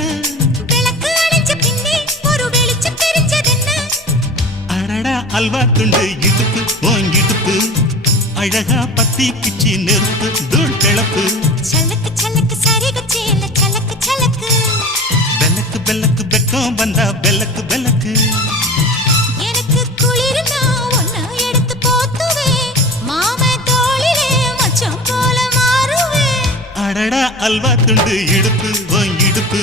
என்ன விளக்கு அணைஞ்ச பின்னே ஒரு வெளிச்சம் தெரிஞ்சதென்ன அடடா அல்வா துண்டு இடுப்பு ஓங்கிடுப்பு அழகா பத்தி கிச்சி நெருப்பு தூள் கிளப்பு சலக்கு சலக்கு சரிகச்சேல சலக்கு சலக்கு பெல்லக்கு பெல்லக்கு பெக்கம் வந்தா பெல்லக்கு பெல்லக்கு எனக்கு குளிர்னா ஒன்ன எடுத்து போத்துவே மாமே தோளிலே மச்சம் போல மாறுவே அடடா அல்வா துண்டு இடுப்பு ஓங்கிடுப்பு